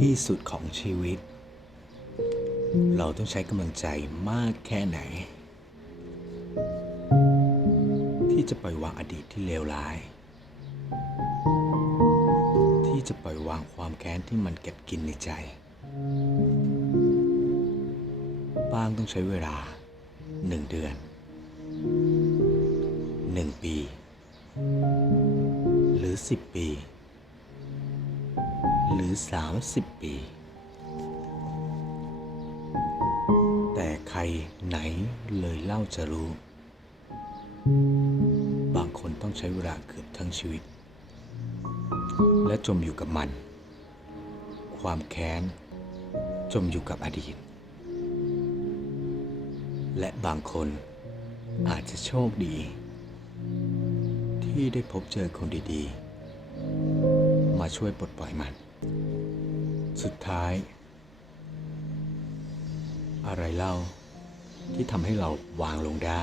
ที่สุดของชีวิต เราต้องใช้กำลังใจมากแค่ไหน ที่จะปล่อยวางอดีตที่เลวร้าย ที่จะปล่อยวางความแค้นที่มันเก็บกินในใจ บ้างต้องใช้เวลาหนึ่งเดือนหนึ่งปี หรือสิบปี หรือสามสิบปี แต่ใครไหนเลยเล่าจะรู้ บางคนต้องใช้เวลาเกือบทั้งชีวิต และจมอยู่กับมัน ความแค้น จมอยู่กับอดีต และบางคนอาจจะโชคดี ที่ได้พบเจอคนดีๆ มาช่วยปลดปล่อยมัน สุดท้าย อะไรเล่าที่ทำให้เราวางลงได้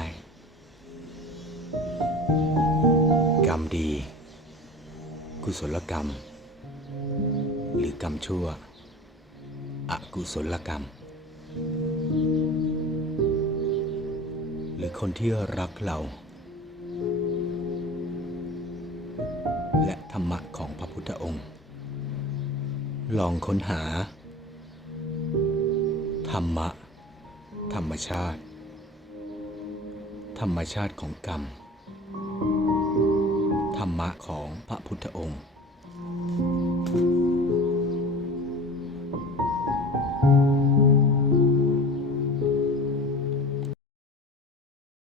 กรรมดี กุศลกรรม หรือกรรมชั่ว อกุศลกรรม หรือคนที่รักเรา และธรรมะของพระพุทธองค์ ลองค้นหา ธรรมะ ธรรมชาติ ธรรมชาติของกรรม ธรรมะของพระพุทธองค์